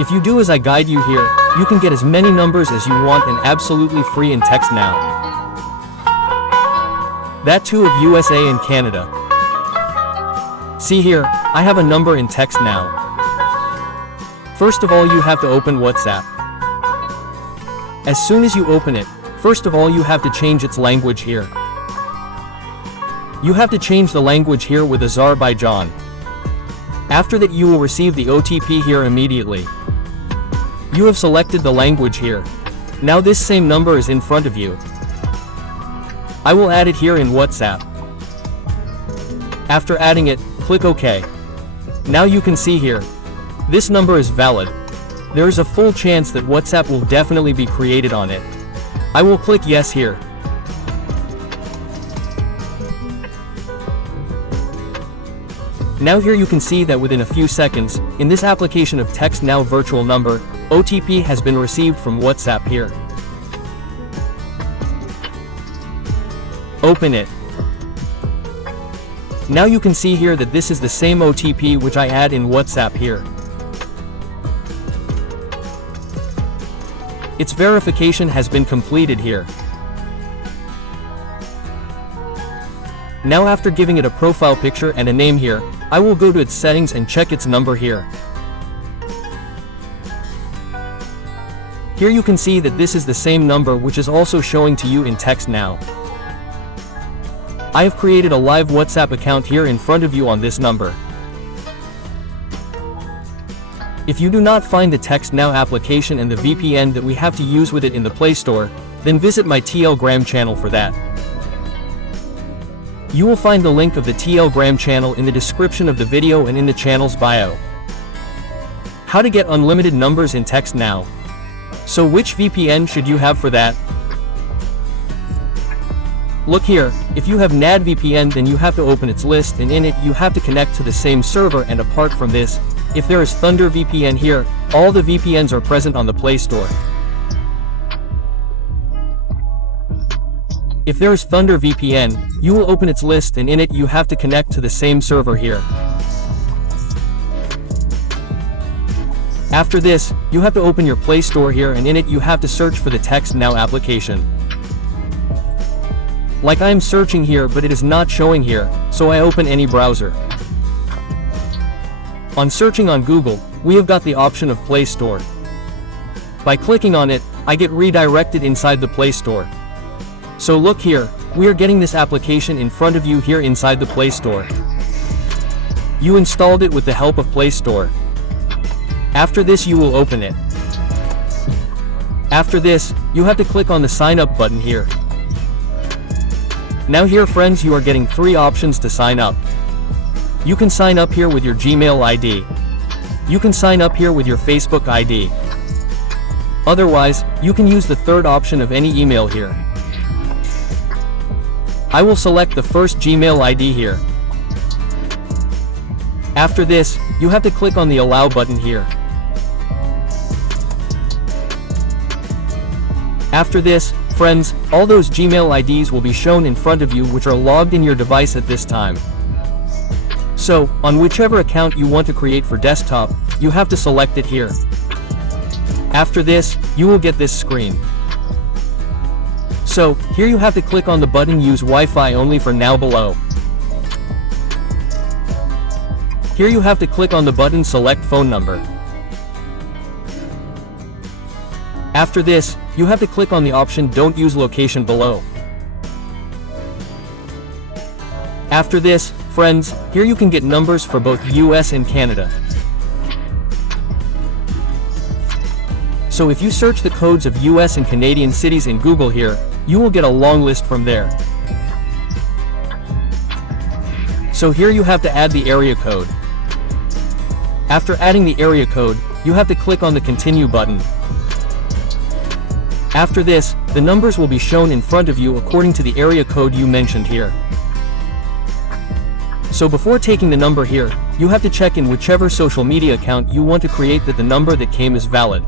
If you do as I guide you here, you can get as many numbers as you want and absolutely free in TextNow. That too of USA and Canada. See here, I have a number in TextNow. First of all, you have to open WhatsApp. As soon as you open it, first of all you have to change its language here. You have to change the language here with Azerbaijan. After that you will receive the OTP here immediately. You have selected the language here. Now this same number is in front of you. I will add it here in WhatsApp. After adding it, click OK. Now you can see here. This number is valid. There is a full chance that WhatsApp will definitely be created on it. I will click yes here. Now here you can see that within a few seconds, in this application of TextNow virtual number, OTP has been received from WhatsApp here. Open it. Now you can see here that this is the same OTP which I add in WhatsApp here. Its verification has been completed here. Now after giving it a profile picture and a name here, I will go to its settings and check its number here. Here you can see that this is the same number which is also showing to you in TextNow. I have created a live WhatsApp account here in front of you on this number. If you do not find the TextNow application and the VPN that we have to use with it in the Play Store, then visit my Telegram channel for that. You will find the link of the Telegram channel in the description of the video and in the channel's bio. How to get unlimited numbers in TextNow. So which VPN should you have for that? Look here, if you have NAD-VPN then you have to open its list and in it you have to connect to the same server, and apart from this, if there is Thunder VPN here, all the VPNs are present on the Play Store. If there is Thunder VPN, you will open its list and in it you have to connect to the same server here. After this, you have to open your Play Store here and in it you have to search for the TextNow application. Like I am searching here but it is not showing here, so I open any browser. On searching on Google, we have got the option of Play Store. By clicking on it, I get redirected inside the Play Store. So look here, we are getting this application in front of you here inside the Play Store. You installed it with the help of Play Store. After this you will open it. After this, you have to click on the sign up button here. Now here friends, you are getting 3 options to sign up. You can sign up here with your Gmail ID. You can sign up here with your Facebook ID. Otherwise, you can use the third option of any email here. I will select the first Gmail ID here. After this, you have to click on the Allow button here. After this, friends, all those Gmail IDs will be shown in front of you which are logged in your device at this time. So, on whichever account you want to create for desktop, you have to select it here. After this, you will get this screen. So, here you have to click on the button Use Wi-Fi only for now below. Here you have to click on the button Select Phone Number. After this, you have to click on the option Don't Use Location below. After this, friends, here you can get numbers for both US and Canada. So if you search the codes of US and Canadian cities in Google here, you will get a long list from there. So here you have to add the area code. After adding the area code, you have to click on the Continue button. After this, the numbers will be shown in front of you according to the area code you mentioned here. So before taking the number here, you have to check in whichever social media account you want to create that the number that came is valid.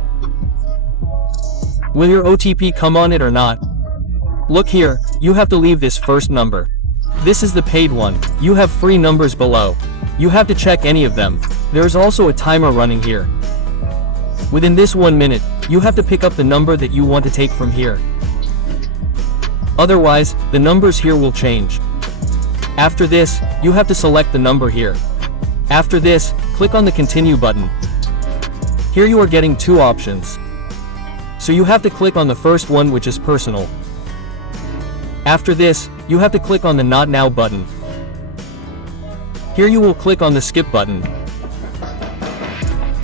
Will your OTP come on it or not? Look here, you have to leave this first number. This is the paid one. You have free numbers below. You have to check any of them. There is also a timer running here. Within this 1 minute, you have to pick up the number that you want to take from here. Otherwise, the numbers here will change. After this, you have to select the number here. After this, click on the Continue button. Here you are getting 2 options. So you have to click on the first one, which is personal. After this, you have to click on the Not Now button. Here you will click on the Skip button.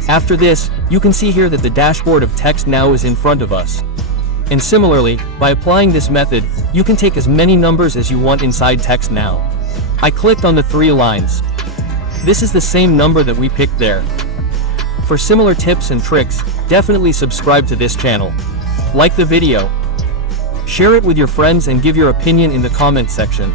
After this, you can see here that the dashboard of TextNow is in front of us. And similarly, by applying this method, you can take as many numbers as you want inside TextNow. I clicked on the 3 lines. This is the same number that we picked there. For similar tips and tricks, definitely subscribe to this channel. Like the video. Share it with your friends and give your opinion in the comment section.